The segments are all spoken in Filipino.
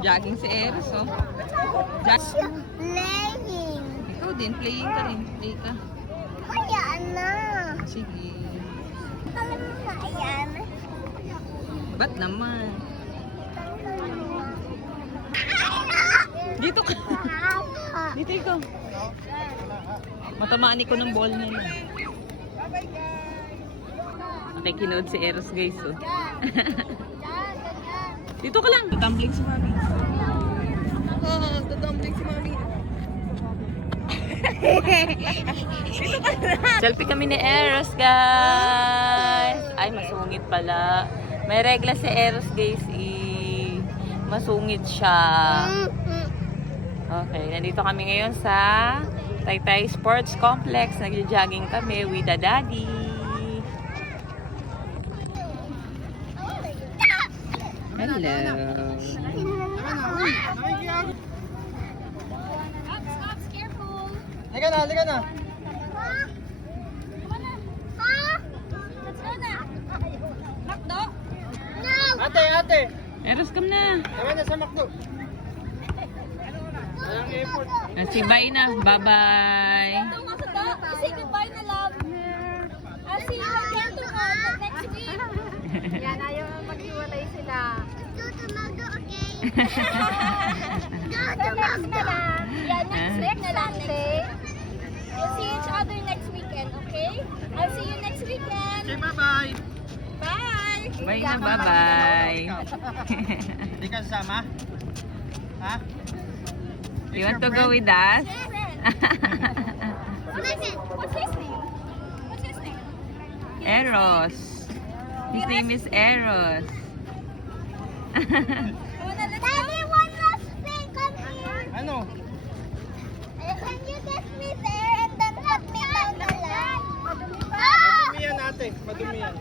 Jogging si Eros, oh. Playing. Ikaw din, playing ka rin. Play ka. Hayaan na. Sige. Alam mo na, ayan. Ba't naman? Dito ka. Dito ikaw. Matamaan ko ng ball niya. Okay, kinood si Eros, guys, oh. Dito ka lang. Tutumbling si Mami. Oh, tutumbling si Mami. Dito ka na. Selfie kami ni Eros, guys. Ay, masungit pala. May regla si Eros, guys. Masungit siya. Okay, nandito kami ngayon sa Taytay Sports Complex. Nagja-jogging kami with the daddy. Hello. Halika na. Ate. Eros, come na. Tara na sa McDo. Walang effort. Si Bay na. Bye-bye. Say goodbye na, love. I'll see you again tomorrow next week. Yan, ayaw maghiwalay sila. Go to Magdo, okay? So next na lang. Yeah, next week na lang. Sunday. We'll see each other next weekend, okay? I'll see you next weekend. Okay, bye-bye. Bye! Bye na, bye-bye. Hindi ka sasama? Ha? You want to go with us? What's his name? What's his name? Eros. His name is Eros. Daddy, one last thing, come here. Ano? Can you get me there and then put me down the line? Madumi yan ate. Madumi yan.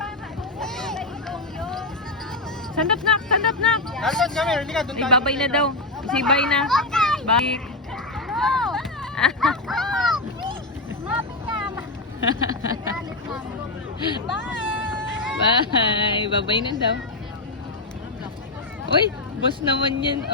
Stand up, nak! Stand up, nak! Dalton, come here. Halika, doon Ay, babay na daw. Si Bay na. Okay. Bye. No! Ako! Please! Mami naman. Bye! Bye. Babay na daw. Uy, boss naman yan.